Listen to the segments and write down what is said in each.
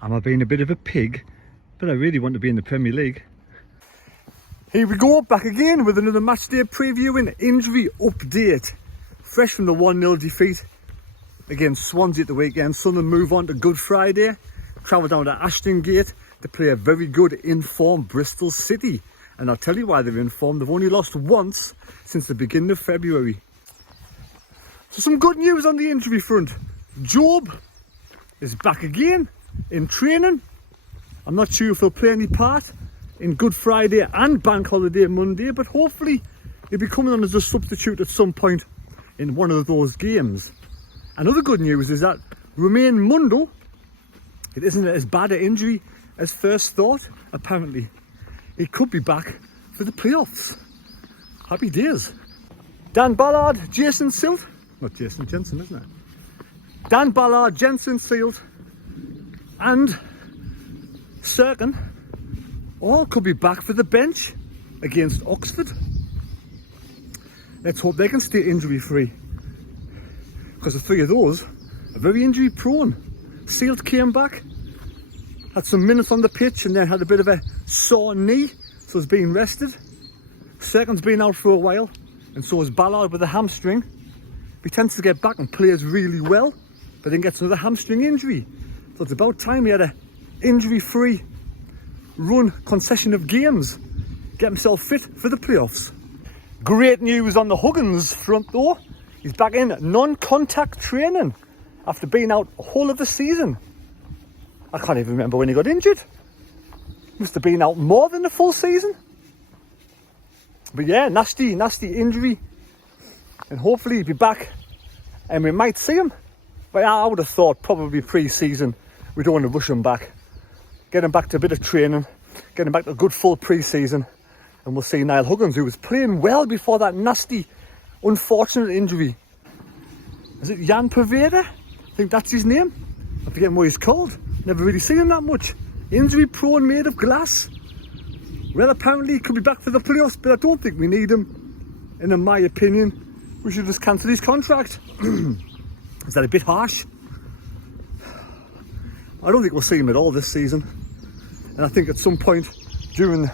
Am I being a bit of a pig? But I really want to be in the Premier League. Here we go, back again with another matchday preview and injury update. Fresh from the 1-0 defeat against Swansea at the weekend, Sunderland move on to Good Friday, travel down to Ashton Gate to play a very good in-form Bristol City. And I'll tell you why they're in form. They've only lost once since the beginning of February. So some good news on the injury front. Jobe is back again in training. I'm not sure if he'll play any part in Good Friday and Bank Holiday Monday, but hopefully he'll be coming on as a substitute at some point in one of those games. Another good news is that Romain Mundle, it isn't as bad an injury as first thought. Apparently he could be back for the playoffs. Happy days. Dan Ballard, Jason Silt, not Jason Jensen, isn't it? Dan Ballard, Jensen Silt and Safc all could be back for the bench against Oxford. Let's hope they can stay injury free, because the three of those are very injury prone. Silt came back, had some minutes on the pitch and then had a bit of a sore knee, so he's being rested. Safc's been out for a while, and so is Ballard with a hamstring. He tends to get back and plays really well, but then gets another hamstring injury. So it's about time he had a injury-free run concession of games, get himself fit for the playoffs. Great news on the Huggins front though. He's back in non-contact training after being out the whole of the season. I can't even remember when he got injured. Must have been out more than the full season. But yeah, nasty injury. And hopefully he'll be back and we might see him. But I would have thought probably pre-season. We don't want to rush him back. Get him back to a bit of training, get him back to a good full pre-season, and we'll see Niall Huggins, who was playing well before that nasty, unfortunate injury. Is it Jan Paveda? I think that's his name. I'm forgetting what he's called. Never really seen him that much. Injury prone, made of glass. Well, apparently he could be back for the playoffs, but I don't think we need him. And in my opinion, we should just cancel his contract. Is that a bit harsh? I don't think we'll see him at all this season. And I think at some point during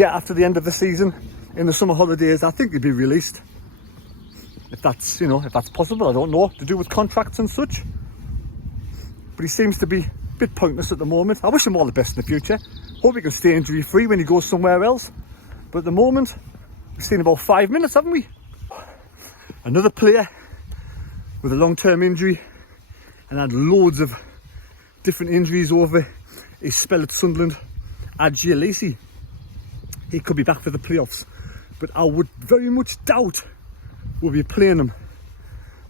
after the end of the season, in the summer holidays, I think he'd be released. If that's, if that's possible, I don't know, to do with contracts and such. But he seems to be a bit pointless at the moment. I wish him all the best in the future. Hope he can stay injury free when he goes somewhere else. But at the moment, we've seen about 5 minutes, haven't we? Another player with a long-term injury and had loads of different injuries over his spell at Sunderland, Adjia Lacey. He could be back for the playoffs, but I would very much doubt we'll be playing him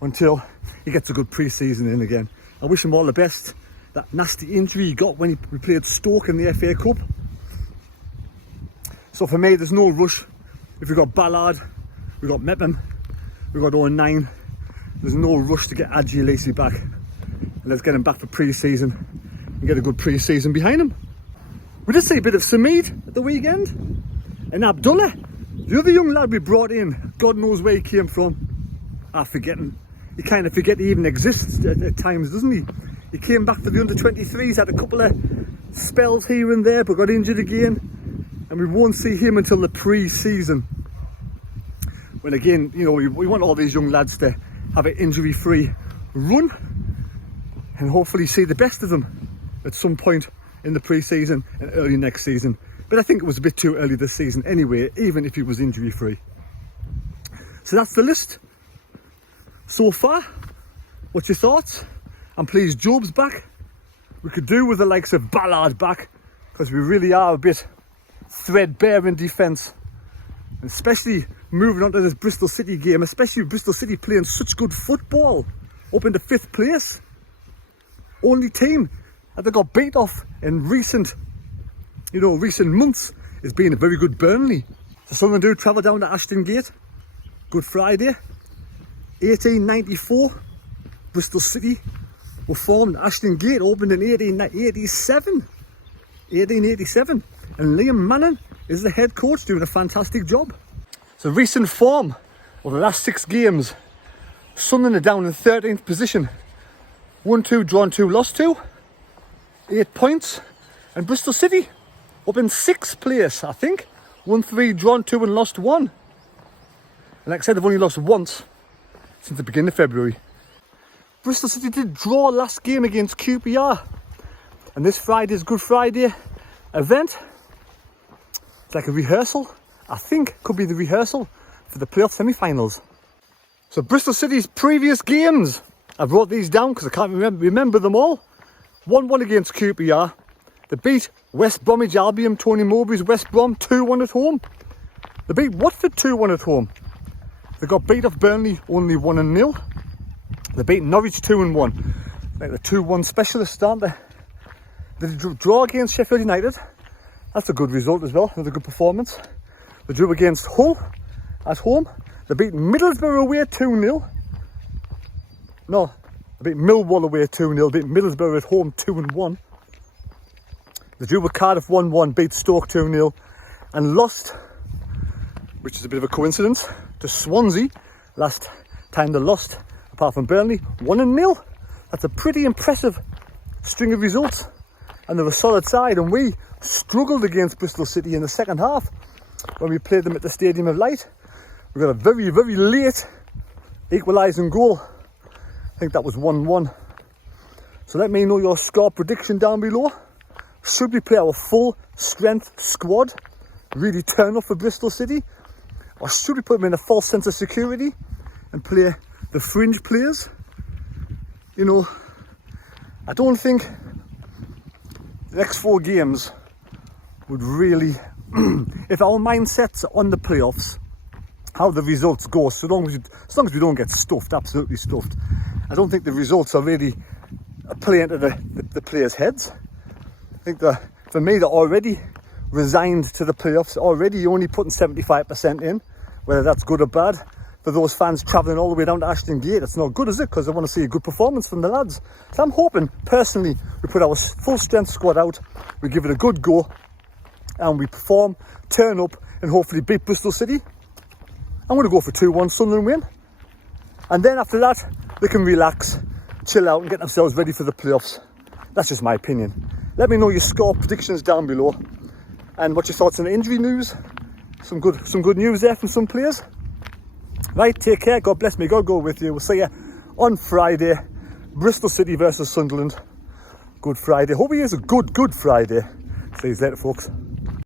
until he gets a good pre-season in again. I wish him all the best. That nasty injury he got when we played Stoke in the FA Cup. So for me, there's no rush. If we've got Ballard, we've got Mepham, we've got 09, there's no rush to get Adjia Lacey back. Let's get him back for pre-season and get a good pre-season behind him. We did see a bit of Samid at the weekend. And Abdullah, the other young lad we brought in, God knows where he came from. You kind of forget he even exists at times, doesn't he? He came back for the under-23s, had a couple of spells here and there, but got injured again. And we won't see him until the pre-season. When again, we want all these young lads to have an injury-free run. And hopefully see the best of them at some point in the pre-season and early next season. But I think it was a bit too early this season anyway, even if he was injury free. So that's the list so far. What's your thoughts? I'm pleased Jobe's back. We could do with the likes of Ballard back, because we really are a bit threadbare in defence. Especially moving on to this Bristol City game, especially with Bristol City playing such good football, up into 5th place. Only team that they got beat off in recent months is being a very good Burnley. So Sunderland do travel down to Ashton Gate, Good Friday, 1894. Bristol City were formed. Ashton Gate opened in 1887. And Liam Manning is the head coach, doing a fantastic job. So recent form over the last 6 games, Sunderland are down in 13th position. 1-2, drawn 2, lost 2. 8 points. And Bristol City up in 6th place, I think. Won 3, drawn 2 and lost 1. And like I said, they've only lost once since the beginning of February. Bristol City did draw last game against QPR. And this Friday's Good Friday event, it's like a rehearsal. I think could be the rehearsal for the playoff semi-finals. So Bristol City's previous games, I wrote these down because I can't remember them all. 1-1 against QPR. They beat West Bromwich Albion, Tony Mowbray's West Brom, 2-1 at home. They beat Watford 2-1 at home. They got beat off Burnley only 1-0. They beat Norwich 2-1. Like the 2-1 specialists, aren't they? They draw against Sheffield United. That's a good result as well, another good performance. They drew against Hull at home. They beat Middlesbrough away 2-0. No, they beat Millwall away 2-0. They beat Middlesbrough at home 2-1. They drew with Cardiff 1-1, beat Stoke 2-0 and lost, which is a bit of a coincidence, to Swansea last time they lost, apart from Burnley, 1-0. That's a pretty impressive string of results. And they're a solid side, and we struggled against Bristol City in the second half when we played them at the Stadium of Light. We got a very, very late equalising goal. I think that was 1-1. So let me know your score prediction down below. Should we play our full strength squad, really turn up for Bristol City? Or should we put them in a false sense of security and play the fringe players? You know, I don't think the next 4 games would really, if our mindsets on the playoffs, how the results go, so long as we don't get stuffed, absolutely stuffed, I don't think the results are really playing to the players' heads. I think that for me, they're already resigned to the playoffs, already only putting 75% in, whether that's good or bad. For those fans travelling all the way down to Ashton Gate, it's not good, is it? Because they want to see a good performance from the lads. So I'm hoping, personally, we put our full strength squad out, we give it a good go, and we perform, turn up, and hopefully beat Bristol City. I'm going to go for 2-1 Sunderland win. And then after that, they can relax, chill out, and get themselves ready for the playoffs. That's just my opinion. Let me know your score predictions down below, and what your thoughts on the injury news. Some good news there from some players. Right, take care. God bless me. God go with you. We'll see you on Friday. Bristol City versus Sunderland. Good Friday. Hope it is a good Friday. See you later, folks.